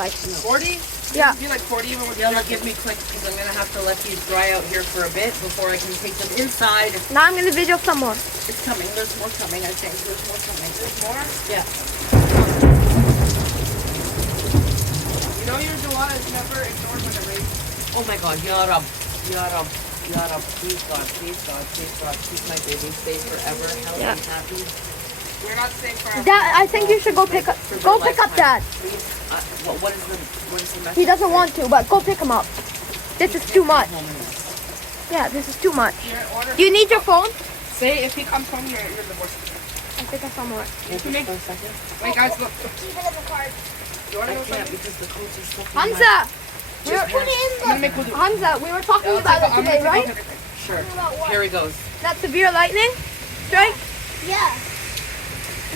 outside. 40? Yeah. It'd be like 40 even with Yella, give me quick because I'm gonna have to let these dry out here for a bit before I can take them inside. Now I'm gonna video some more. It's coming. There's more coming. I think there's more coming. There's more? Yeah. You know your Joanna is never ignored when it rains. Oh my God, Ya Rab, Ya Rab, Ya Rab, please God, please God, please God, keep my baby safe forever, healthy, Yeah. happy. We're not safe for our Dad, I think you should go pick up. For Go their pick up lifetime. Dad. Please. What is the message? He doesn't want to, but go pick him up. This is too much. Home in this. Yeah, this is too much. Your order. Do you need your phone? Say if he comes home, you're divorced. I think I saw more. Hold this for a second. Wait, guys, look. Keep it in the card. You want I to go can't something? because the coats are so Hamza, Just put it in I'm gonna make wudu. Hamza, we were talking I'll about take it I'm today, gonna right? take everything. Sure. About what? Here he goes. That severe lightning strike. Yeah.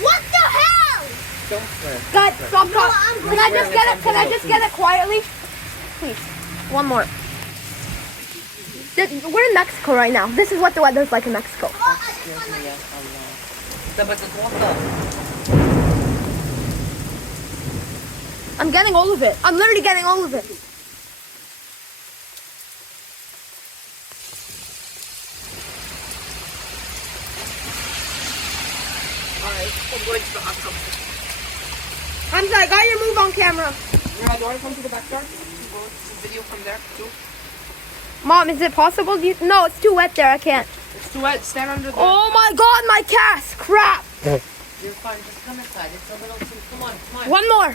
What the hell? Don't swear. Guys, stop No, talking. I'm Can I just get it? Can I just get it quietly? Please. One more. We're in Mexico right now. This is what the weather's like in Mexico. Oh, I just Excuse found me, my... yes, Allah. But it's what the? I'm getting all of it. I'm literally getting all of it. Alright, I'm going to the hot tub. Hamza, I got your move on camera. Yeah, do you want to come to the backyard? We'll video from there too. Mom, is it possible? No, it's too wet there. I can't. It's too wet. Stand under the. Oh my God, my cast! Crap! You're fine, just come inside. It's a little too. Come on, come on. One more.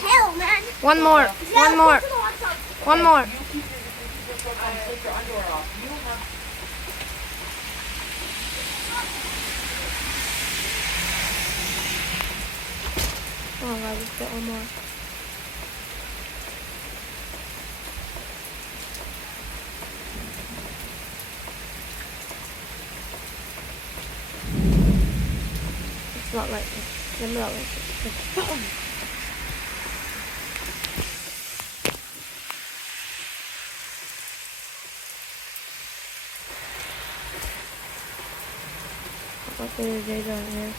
Hell, man. One more. Yeah, One more. go to the hot tub. One more. Take your underwear off. You don't have. Oh God, let's get one more. It's not like this. It's not like this. What the days are here?